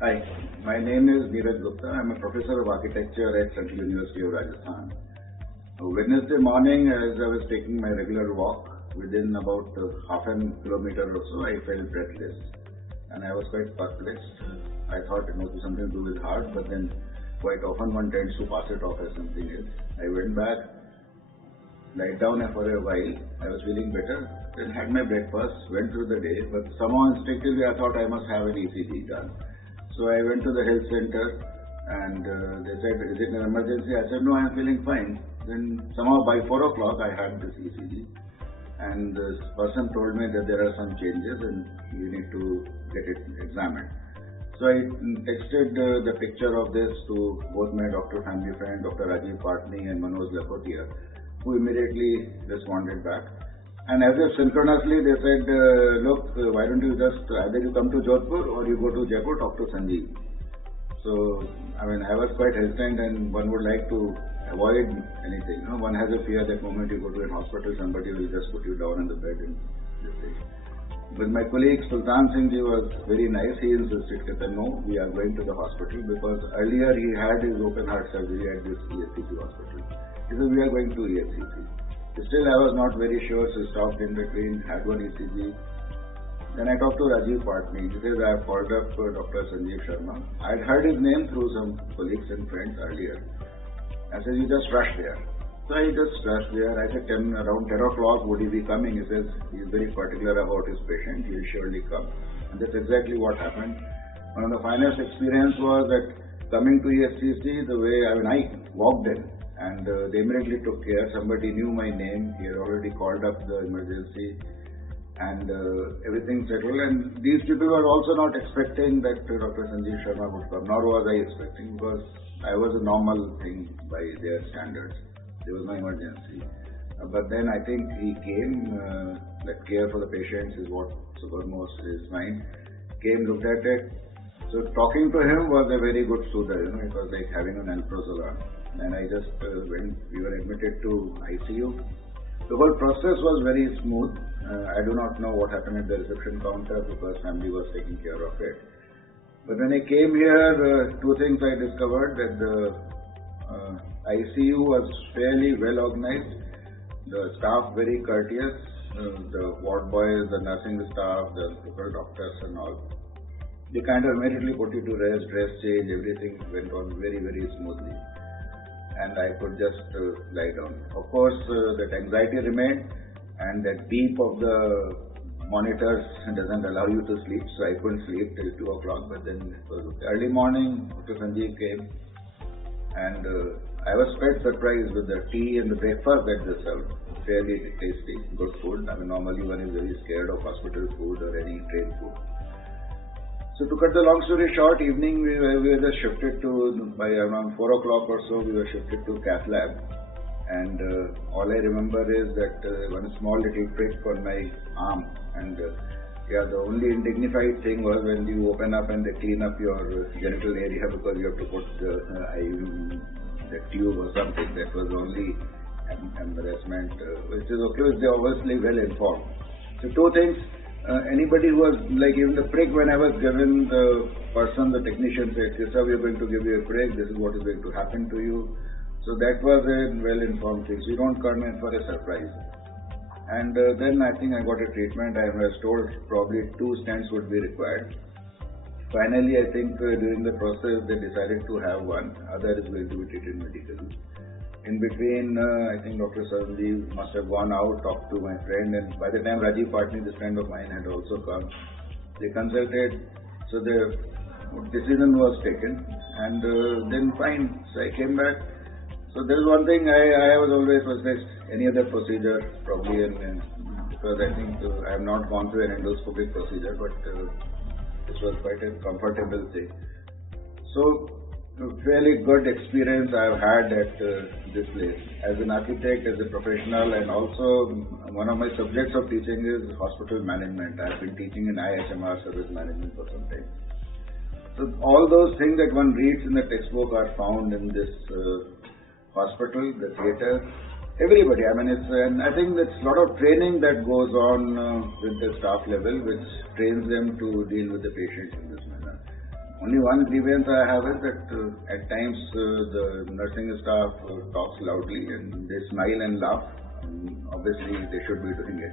Hi, my name is Neeraj Gupta. I'm a professor of architecture at Central University of Rajasthan. Wednesday morning, as I was taking my regular walk, within about half an kilometer or so, I felt breathless and I was quite perplexed. I thought it must be something to do with heart, but then quite often one tends to pass it off as something else. I went back, lied down for a while. I was feeling better, then had my breakfast, went through the day, but somehow instinctively I thought I must have an ECG done. So I went to the health center and they said, is it an emergency? I said, no, I am feeling fine. Then somehow by 4 o'clock I had this ECG and this person told me that there are some changes and you need to get it examined. So I texted the picture of this to both my doctor family friend, Dr Rajiv Patni and Manoj Lakotia, who immediately responded back. And as if synchronously, they said, look, why don't you just, either you come to Jaipur or you go to Jaipur, talk to Sanjeev. So, I was quite hesitant and one would like to avoid anything. One has a fear that moment you go to a hospital, somebody will just put you down on the bed and this thing. But my colleague Sultan Singh ji was very nice. He insisted that no, we are going to the hospital because earlier he had his open heart surgery at this ESCC hospital. He said, we are going to ESCC. Still, I was not very sure, so stopped in between, had one ECG. Then I talked to Rajiv Patni. He says, I have called up Dr Sanjeev Sharma. I had heard his name through some colleagues and friends earlier. I said, you just rush there. So I just rushed there. I said, around 10 o'clock, would he be coming? He says, he is very particular about his patient. He will surely come. And that's exactly what happened. One of the finest experience was that coming to ESCC, the way, I walked in. And they immediately took care. Somebody knew my name. He had already called up the emergency and everything settled. And these people were also not expecting that Dr. Sanjeev Sharma would come, nor was I expecting because I was a normal thing by their standards. There was no emergency. But then I think he came, that care for the patients is what supermost is mine. Came, looked at it. So talking to him was a very good soother, it was like having an alprazolam. And I just went, we were admitted to ICU. The whole process was very smooth. I do not know what happened at the reception counter because family was taking care of it. But when I came here, two things I discovered, that the ICU was fairly well organized, the staff very courteous, the ward boys, the nursing staff, the local doctors and all. They kind of immediately put you to rest, dress change, everything went on very, very smoothly. And I could just lie down. Of course, that anxiety remained and that beep of the monitors doesn't allow you to sleep, so I couldn't sleep till 2 o'clock, but then it was okay. Early morning, Dr. Sanjeev came and I was quite surprised with the tea and the breakfast that they served. Fairly tasty, good food. Normally one is very scared of hospital food or any train food. So to cut the long story short, evening we were just shifted to, by around 4 o'clock or so, we were shifted to cath lab. And all I remember is that one small little prick on my arm. And the only indignified thing was when you open up and they clean up your genital area because you have to put the tube or something. That was the only embarrassment, which is okay, which they obviously well informed. So two things. Anybody who was like even the prick, when I was given, the person, the technician said, sir, we are going to give you a prick, this is what is going to happen to you. So that was a well-informed thing. So you don't come in for a surprise. And then I think I got a treatment. I was told probably 2 stents would be required. Finally, I think during the process they decided to have one. Other is going to be treated medically. In between, I think Dr. Sanjeev must have gone out, talked to my friend, and by the time Rajiv Patni, this friend of mine, had also come, they consulted, so the decision was taken, and then fine, so I came back. So there is one thing I was always suspect, any other procedure, probably, because I think I have not gone through an endoscopic procedure, but this was quite a comfortable thing. So, fairly good experience I have had at this place as an architect, as a professional, and also one of my subjects of teaching is hospital management. I have been teaching in IHMR service management for some time. So all those things that one reads in the textbook are found in this hospital, the theatre, everybody. And I think there's a lot of training that goes on with the staff level, which trains them to deal with the patients in this manner. Only one grievance I have is that at times the nursing staff talks loudly and they smile and laugh. Obviously, they should be doing it,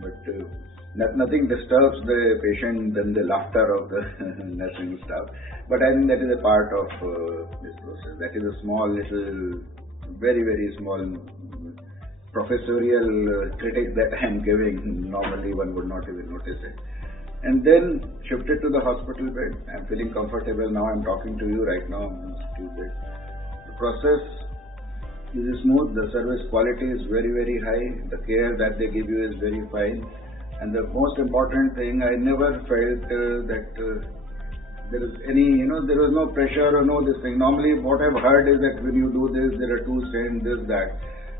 but nothing disturbs the patient than the laughter of the nursing staff. But I think that is a part of this process. That is a small, little, very, very small professorial critique that I am giving. Normally, one would not even notice it. And then shifted to the hospital bed. I'm feeling comfortable now. I'm talking to you right now on Tuesday. The process is smooth. The service quality is very, very high. The care that they give you is very fine. And the most important thing, I never felt that there is any, there was no pressure or no this thing. Normally, what I've heard is that when you do this, there are two strains, this, that.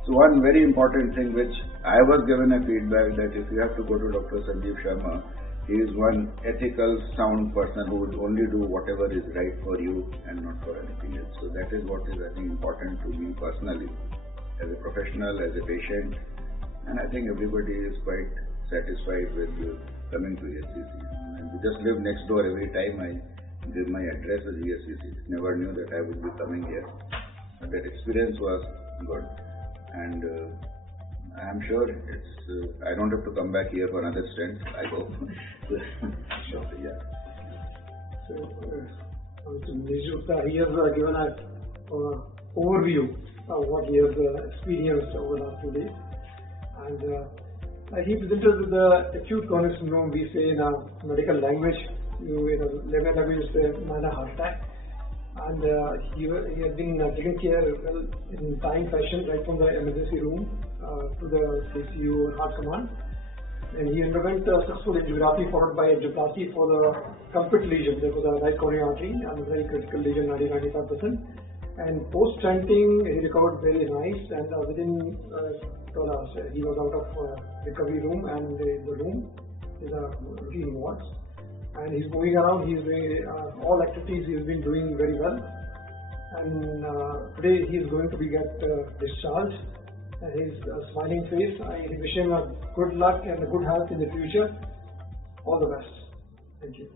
So one very important thing which I was given a feedback that if you have to go to Dr. Sanjeev Sharma, he is one ethical, sound person who would only do whatever is right for you and not for anything else. So that is what is, I think, important to me personally, as a professional, as a patient, and I think everybody is quite satisfied with coming to ESCC. And we just live next door. Every time I give my address as ESCC, never knew that I would be coming here. But that experience was good, and I am sure I don't have to come back here for another stent, I hope. Sure, yeah. So, Neeraj Gupta, he has given an overview of what he has experienced over the last 2 days. And he presented with the acute coronary syndrome, we say in a medical language, in a layman language, minor heart attack. And he has been taken care well in time fashion, right from the emergency room to the CCU heart command. And he underwent successful angiography followed by angioplasty for the complete lesion. There was a right coronary artery and a very critical lesion, 90-95%. And post stenting, he recovered very nice, and within 12 hours he was out of recovery room, and the room is a routine wards. And he's moving around. He's doing all activities he's been doing very well. And today he's going to be get discharged. And his smiling face. I wish him a good luck and a good health in the future. All the best. Thank you.